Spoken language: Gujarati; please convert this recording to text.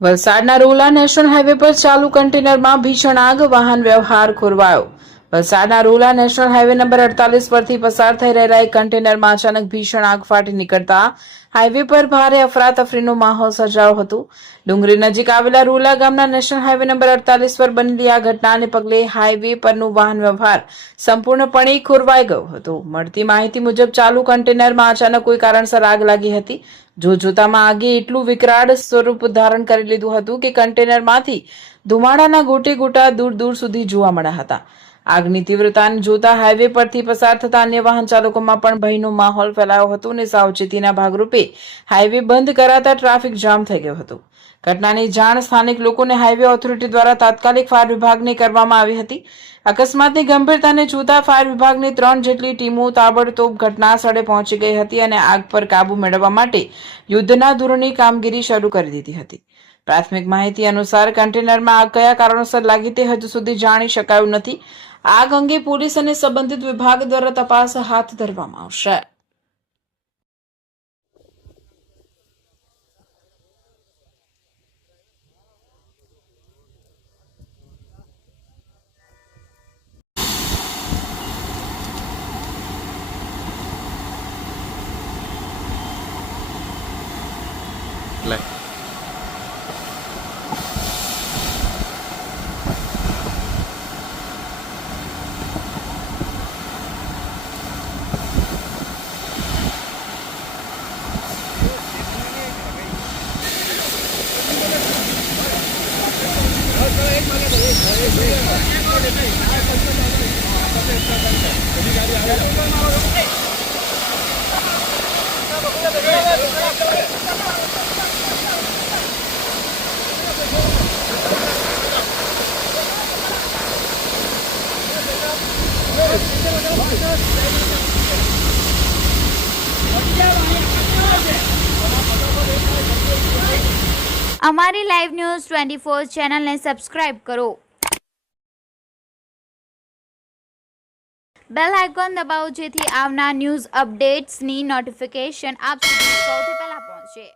વલસાડના રૂલા નેશનલ હાઈવે પર ચાલુ કન્ટેનરમાં ભીષણ આગ, વાહન વ્યવહાર ખોરવાયો. વલસાડના રૂલા નેશનલ હાઈવે નંબર 48 પરથી પસાર થઈ રહેલા એક કન્ટેનરમાં અચાનક ભીષણ આગ ફાટી નીકળતા હાઈવે પર ભારે અફરાતફરીનો માહોલ સર્જાયો હતો. ડુંગરી નજીક આવેલા રૂલા ગામના નેશનલ હાઈવે નંબર 48 પર બનેલી આ ઘટનાને પગલે હાઈવે પરનું વાહન વ્યવહાર સંપૂર્ણપણે ખોરવાઈ ગયો હતો. મળતી માહિતી મુજબ ચાલુ કન્ટેનરમાં અચાનક કોઈ કારણસર આગ લાગી હતી. જોતજોતામાં આગે એટલું વિકરાળ સ્વરૂપ ધારણ કરી લીધું હતું કે કન્ટેનરમાંથી ધુમાડાના ગોટે ગોટા દૂર દૂર સુધી જોવા મળ્યા હતા. આગની તીવ્રતાને જોતા હાઈવે પરથી પસાર થતા અન્ય વાહન ચાલકોમાં પણ ભયનો માહોલ ફેલાયો હતો અને સાવચેતીના ભાગરૂપે હાઈવે બંધ કરાતા ટ્રાફિક જામ થઈ ગયો હતો. ઘટનાની જાણ સ્થાનિક લોકોને હાઈવે ઓથોરિટી દ્વારા તાત્કાલિક ફાયર વિભાગને કરવામાં આવી હતી. અકસ્માતની ગંભીરતાને જોતા ફાયર વિભાગની 3 જેટલી ટીમો તાબડતોબ ઘટના સ્થળે પહોંચી ગઈ હતી અને આગ પર કાબુ મેળવવા માટે યુદ્ધના ધોરણે કામગીરી શરૂ કરી દીધી હતી. પ્રાથમિક માહિતી અનુસાર કન્ટેનરમાં આગ કયા કારણોસર લાગી તે હજુ સુધી જાણી શકાયું નથી. આગ અંગે પોલીસ અને સંબંધિત વિભાગ દ્વારા તપાસ હાથ ધરવામાં આવશે. અમારી લાઈવ ન્યૂઝ 24 ચેનલને સબસ્ક્રાઇબ કરો. બેલ આઇકોન દબાવો જેથી આવનાર ન્યૂઝ અપડેટ્સની નોટિફિકેશન આપ સુધી સૌથી પહેલા પહોંચે.